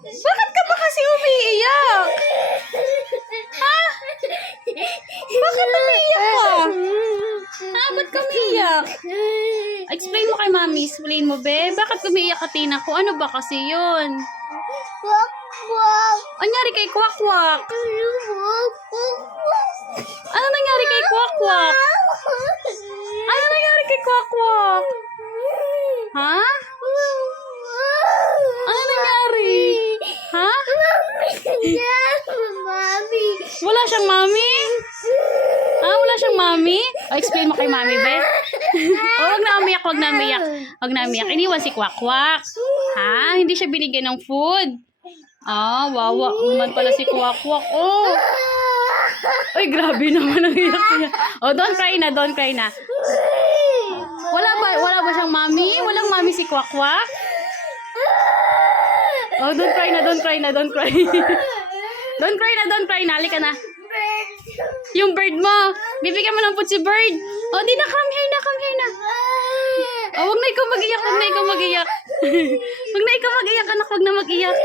Bakit ka ba kasi umiiyak? Ha? Bakit umiiyak ka? Ha? Ba't ka umiiyak? Explain mo kay mami. Explain mo, be. Bakit umiiyak ka, Tina ko? Ano ba kasi yun? Anyari kay Kwakwak? Ano nangyari kay Kwakwak? Ano nangyari kay Kwakwak? Ha? Ano nangyari? Ha? Wala siyang mami? Ha? Wala siyang mami? O, explain mo kay mami, be. O, wag na umiyak, wag na umiyak. Wag na umiyak. Iniwan si Kwakwak. Ha? Hindi siya binigyan ng food. Ah, wawa naman pala si Kwakwak. Oh. Ay, grabe naman ang iyak niya. Oh, don't cry na, don't cry na. Wala ba siyang mami? Walang mami si Kwakwak? Oh, don't cry na, don't cry na, don't cry. Don't cry na, don't cry na. Halika na. Yung bird mo. Bibigyan mo ng food si bird. Oh, di na, come here na, come here na. Oh, wag na ikaw mag-iyak, wag na ikaw mag-iyak. Wag na ikaw mag-iyak, anak, wag na mag-iyak.